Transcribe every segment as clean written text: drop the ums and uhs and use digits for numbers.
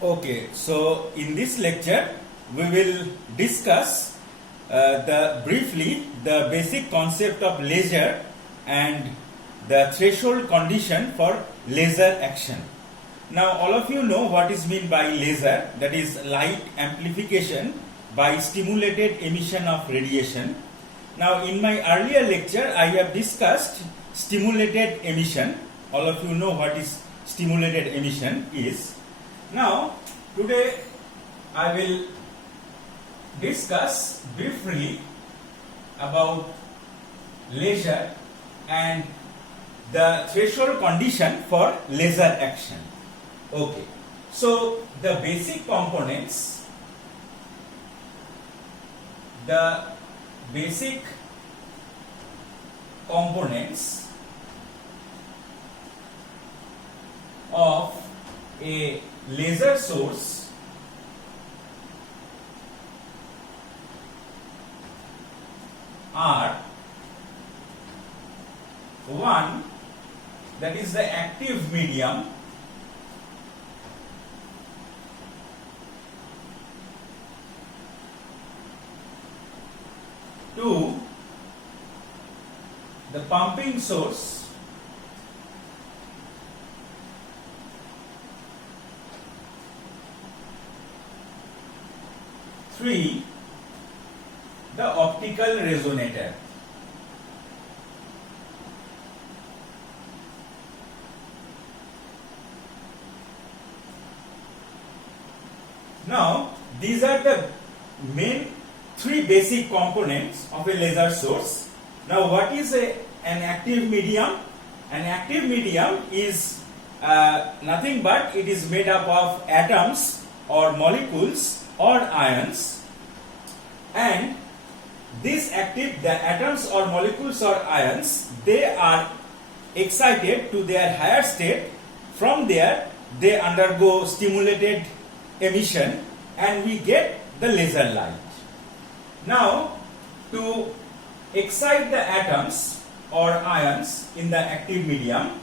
Okay, so in this lecture we will discuss briefly the basic concept of laser and the threshold condition for laser action. Now all of you know what is meant by laser, that is light amplification by stimulated emission of radiation. Now in my earlier lecture I have discussed stimulated emission. All of you know what is stimulated emission is. Now today I will discuss briefly about laser and the threshold condition for laser action. Okay, so the basic components, of a laser source are: one, that is the active medium; two, the pumping source; three, the optical resonator. Now, these are the main three basic components of a laser source. Now, what is an active medium? An active medium is nothing but it is made up of atoms or molecules or ions, and the atoms or molecules or ions, they are excited to their higher state. From there they undergo stimulated emission and we get the laser light. Now, to excite the atoms or ions in the active medium,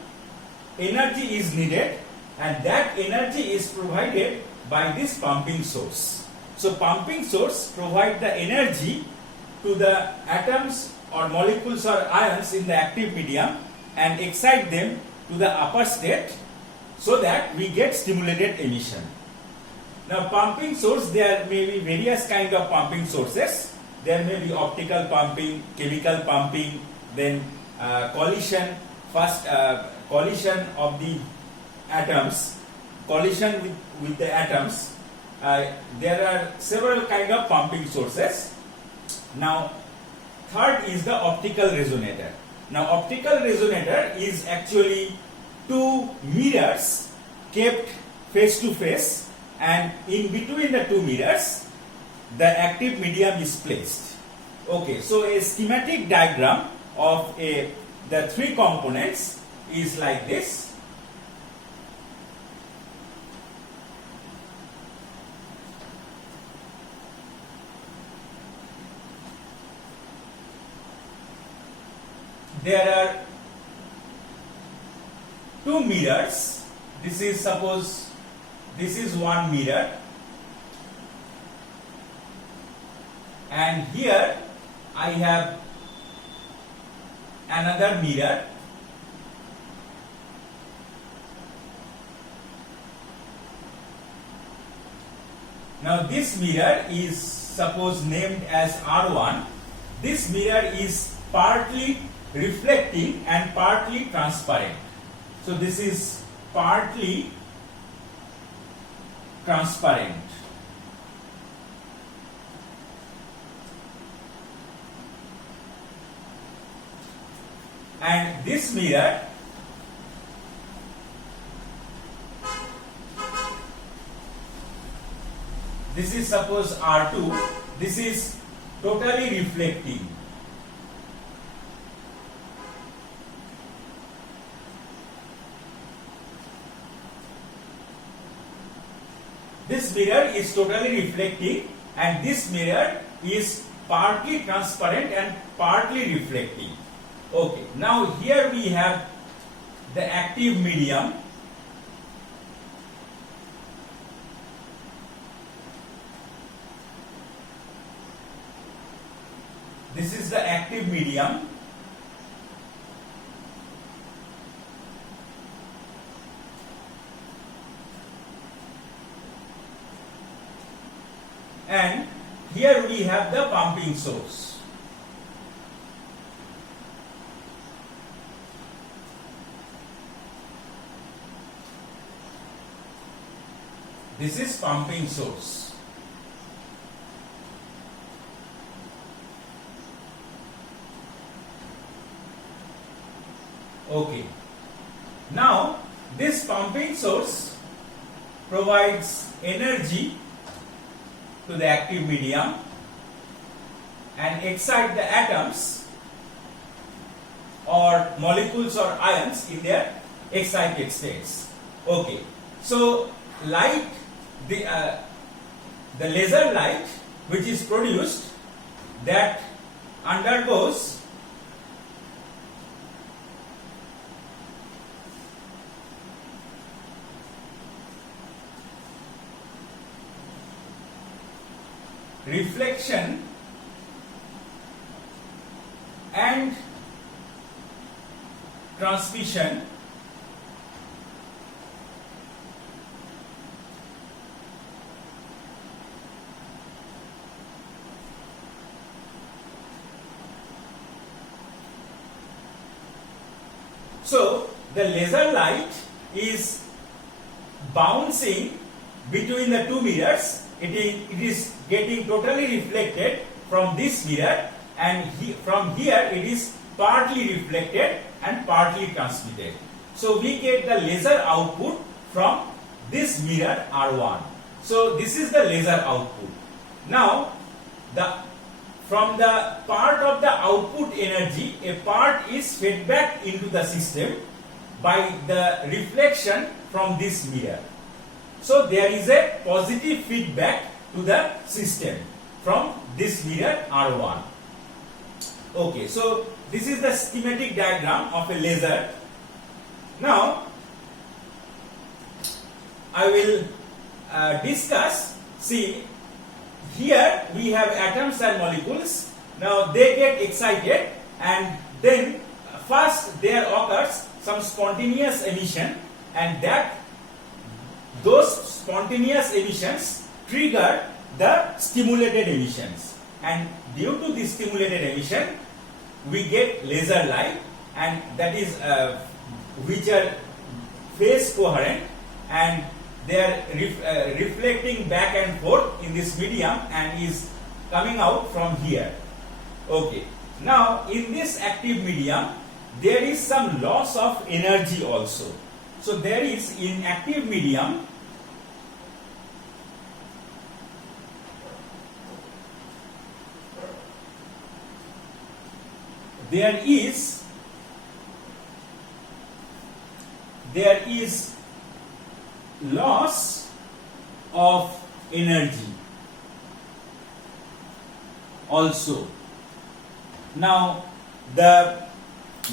energy is needed, and that energy is provided by this pumping source. So pumping source provide the energy to the atoms or molecules or ions in the active medium and excite them to the upper state so that we get stimulated emission. Now, pumping source, there may be various kind of pumping sources. There may be optical pumping, chemical pumping, then collision of the atoms, collision with the atoms. There are several kind of pumping sources. Now, third is the optical resonator. Now, optical resonator is actually two mirrors kept face to face, and in between the two mirrors the active medium is placed. Okay, so a schematic diagram of the three components is like this. There are two mirrors. This is one mirror, and here I have another mirror. Now this mirror is suppose named as R1. This mirror is partly reflecting and partly transparent. So this is partly transparent. And this mirror this is suppose R2, this is totally reflecting. This mirror is totally reflecting and this mirror is partly transparent and partly reflecting. Okay, now here we have the active medium This is the active medium. And here we have the pumping source. This is pumping source. Okay. Now this pumping source provides energy to the active medium and excite the atoms or molecules or ions in their excited states. Okay. So light, the laser light which is produced, that undergoes reflection and transmission So the laser light is bouncing between the two mirrors. It is getting totally reflected from this mirror, and from here it is partly reflected and partly transmitted. So we get the laser output from this mirror R1. So this is the laser output. Now from the part of the output energy, a part is fed back into the system by the reflection from this mirror. So there is a positive feedback to the system from this mirror R1. Okay, so this is the schematic diagram of a laser. Now I will discuss. See, here we have atoms and molecules. Now they get excited, and then first there occurs some spontaneous emission, and those spontaneous emissions trigger the stimulated emissions, and due to this stimulated emission we get laser light, and that is which are phase coherent, and they are reflecting back and forth in this medium and is coming out from here. Okay. Now in this active medium there is some loss of energy also. So there is, in active medium, there is loss of energy also. Now the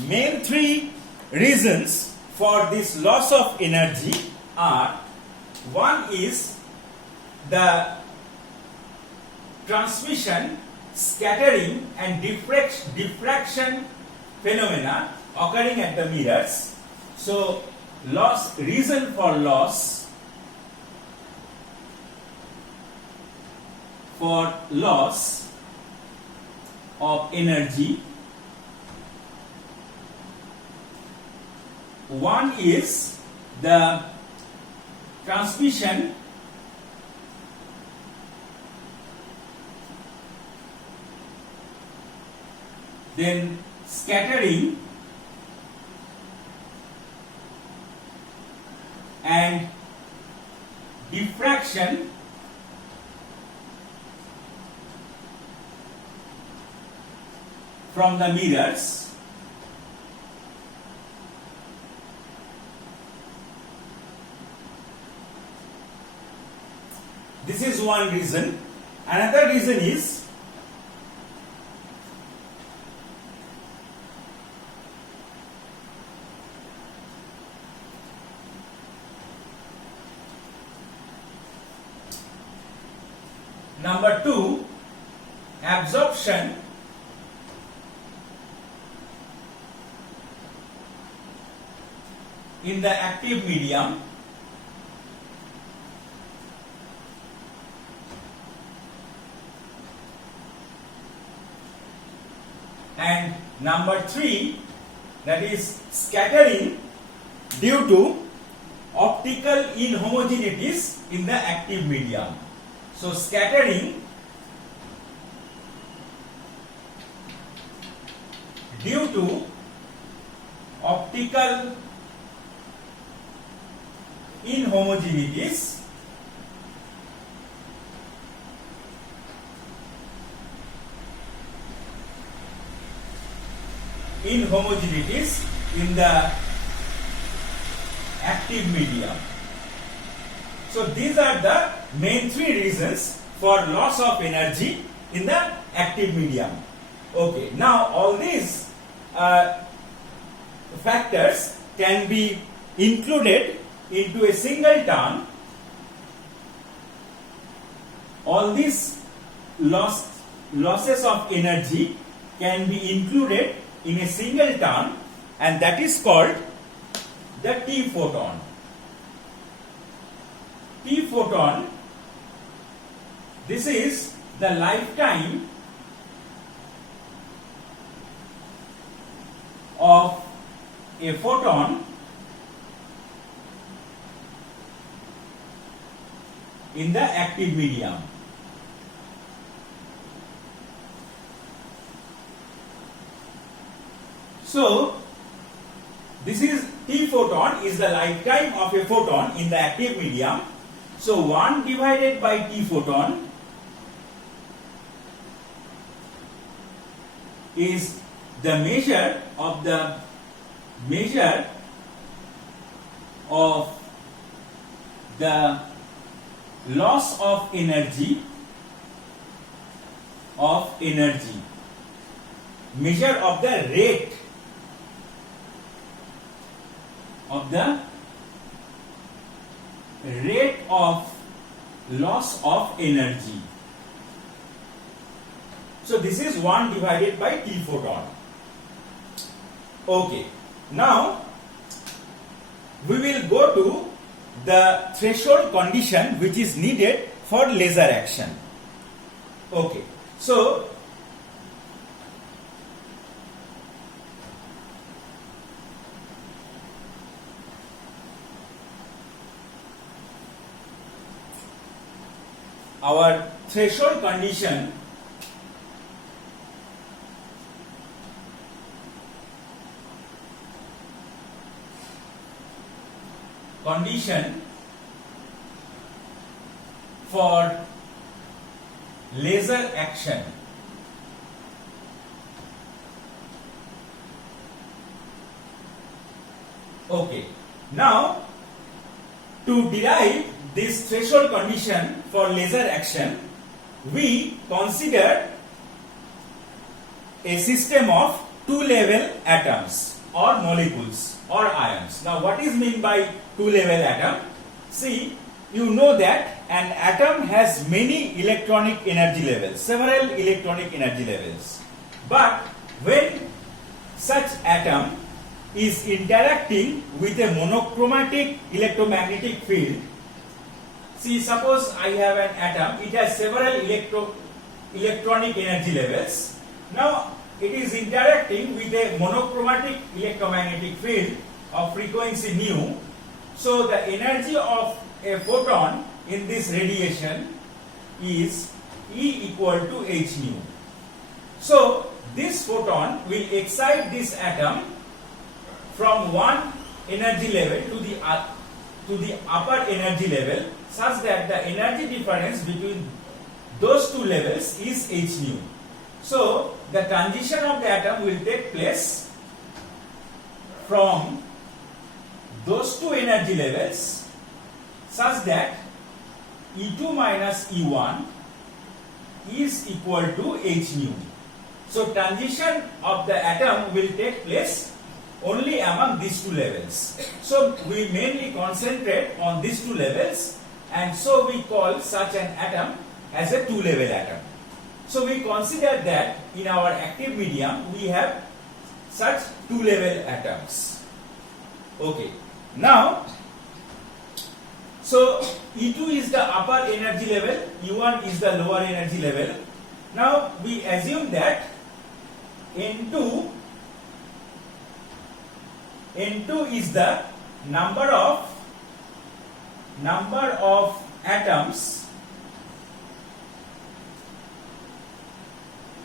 main three reasons for this loss of energy are: one is the transmission, scattering and diffraction phenomena occurring at the mirrors. So reason for loss of energy. One is the transmission, then scattering and diffraction from the mirrors. This is one reason. Another reason is number 2, absorption in the active medium, and number 3, that is scattering due to optical inhomogeneities in the active medium. So scattering due to optical inhomogeneities in the active medium. So these are the main 3 reasons for loss of energy in the active medium. Okay, now all these factors can be included into a single term. All these losses of energy can be included in a single term, and that is called the T photon. T photon, this is the lifetime of a photon in the active medium. So this is T photon is the lifetime of a photon in the active medium. So 1 divided by T photon is the measure of the loss of energy measure of the rate of loss of energy. So this is 1 divided by T photon. Okay, now we will go to the threshold condition which is needed for laser action. Okay, so our threshold condition for laser action. Okay, now to derive this threshold condition for laser action, we consider a system of 2-level atoms or molecules or ions. Now what is meant by 2-level atom? See, you know that an atom has many electronic energy levels, several electronic energy levels. But when such atom is interacting with a monochromatic electromagnetic field, see, suppose I have an atom, it has several electronic energy levels. Now it is interacting with a monochromatic electromagnetic field of frequency nu. So the energy of a photon in this radiation is E equal to h nu. So this photon will excite this atom from one energy level to the upper energy level, such that the energy difference between those two levels is h nu. So the transition of the atom will take place from those two energy levels such that E2 minus E1 is equal to h nu. So transition of the atom will take place only among these two levels. So we mainly concentrate on these two levels, and so we call such an atom as a 2-level atom. So we consider that in our active medium we have such 2-level atoms. Okay. Now, so E2 is the upper energy level, E1 is the lower energy level. Now we assume that N2 is the number of atoms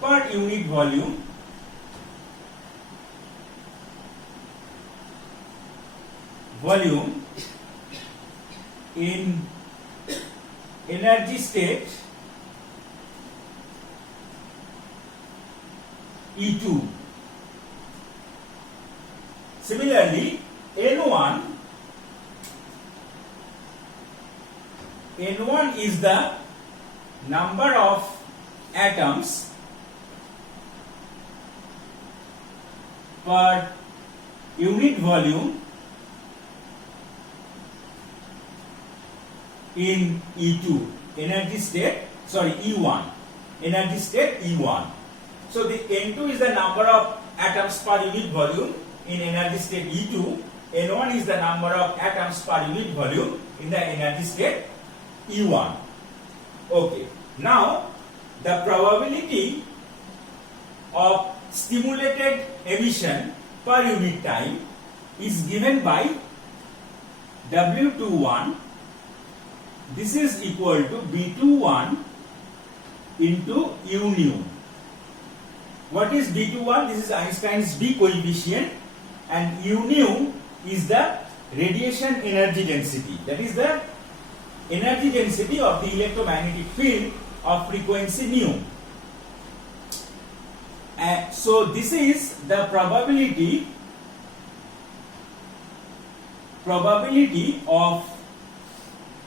per unit volume in energy state E2. Similarly, N1 is the number of atoms per unit volume in E2, E1, energy state E1. So the N2 is the number of atoms per unit volume in energy state E2, N1 is the number of atoms per unit volume in the energy state E1. Okay. Now the probability of stimulated emission per unit time is given by W21. This is equal to B21 into U nu. What is B21? This is Einstein's B coefficient, and U nu is the radiation energy density. That is the energy density of the electromagnetic field of frequency nu. So this is the probability of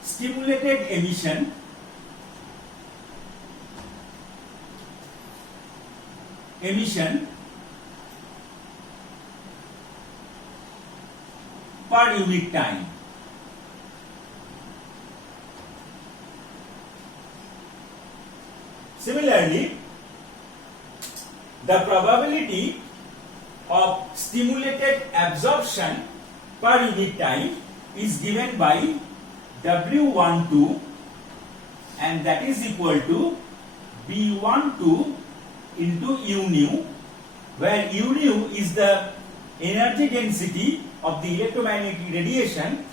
stimulated emission per unit time. Similarly, the probability of stimulated absorption per unit time is given by W12, and that is equal to B12 into U nu, where U nu is the energy density of the electromagnetic radiation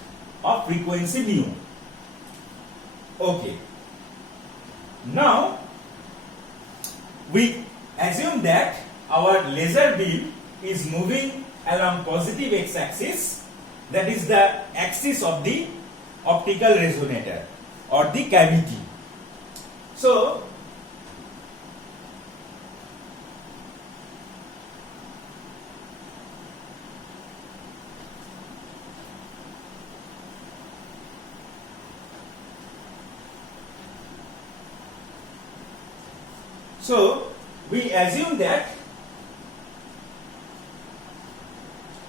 of frequency nu. Okay. Now we assume that our laser beam is moving along positive x-axis, that is the axis of the optical resonator or the cavity. So we assume that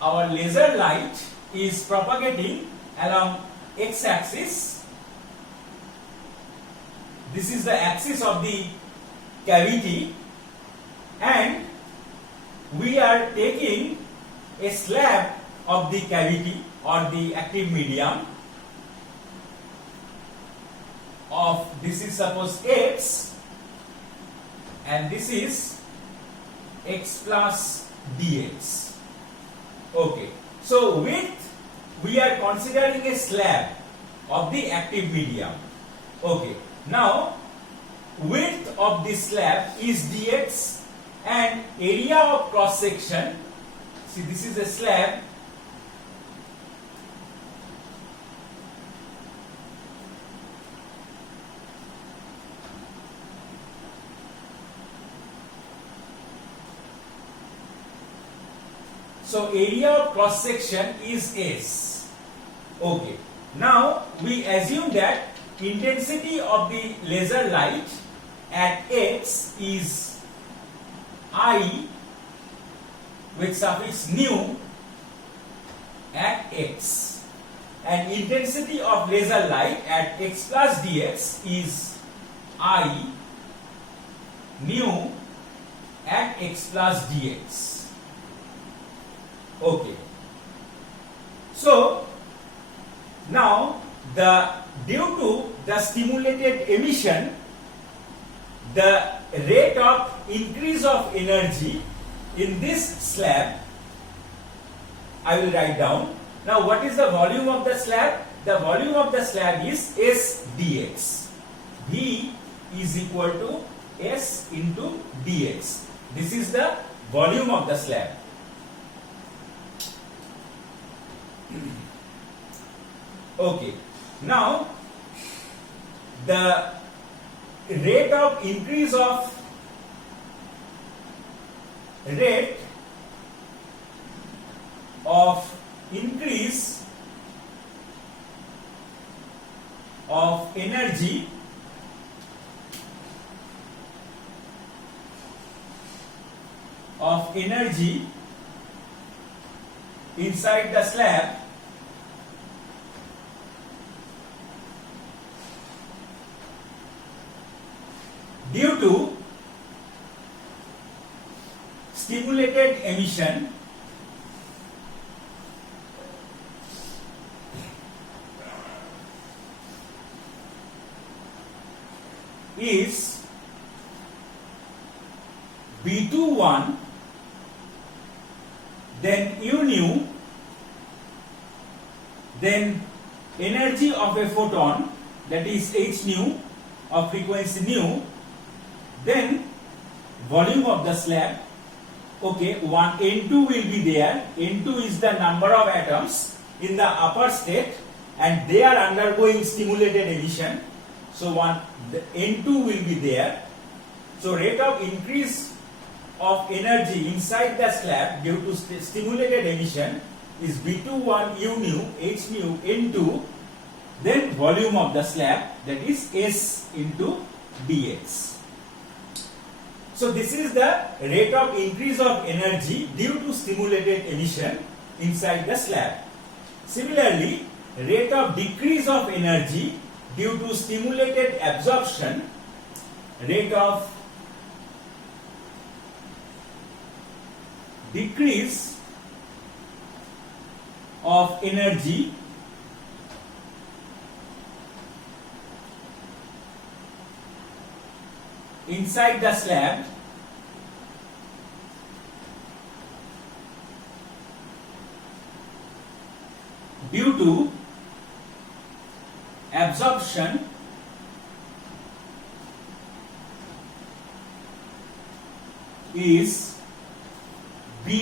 our laser light is propagating along x-axis. This is the axis of the cavity, and we are taking a slab of the cavity or the active medium of, this is suppose X, and this is x plus dx. Okay. So width, we are considering a slab of the active medium. Okay. Now width of this slab is dx, and area of cross section, see this is a slab, so area of cross section is S. Okay. Now we assume that intensity of the laser light at X is I with suffix nu at X, and intensity of laser light at X plus dx is I nu at X plus dx. Okay. So Now, due to the stimulated emission, the rate of increase of energy in this slab, I will write down. Now, what is the volume of the slab? The volume of the slab is S dx. V is equal to S into dx. This is the volume of the slab. Okay. Now, the rate of increase of increase of energy inside the slab due to stimulated emission is B21, then U nu, then energy of a photon, that is h nu of frequency nu, then volume of the slab. Okay, one N2 will be there. N2 is the number of atoms in the upper state and they are undergoing stimulated emission. So the N2 will be there. So rate of increase of energy inside the slab due to stimulated emission is B21 U nu, H nu, N2, then volume of the slab, that is S into dx. So this is the rate of increase of energy due to stimulated emission inside the slab. Similarly, rate of decrease of energy due to stimulated absorption, rate of decrease of energy inside the slab due to absorption is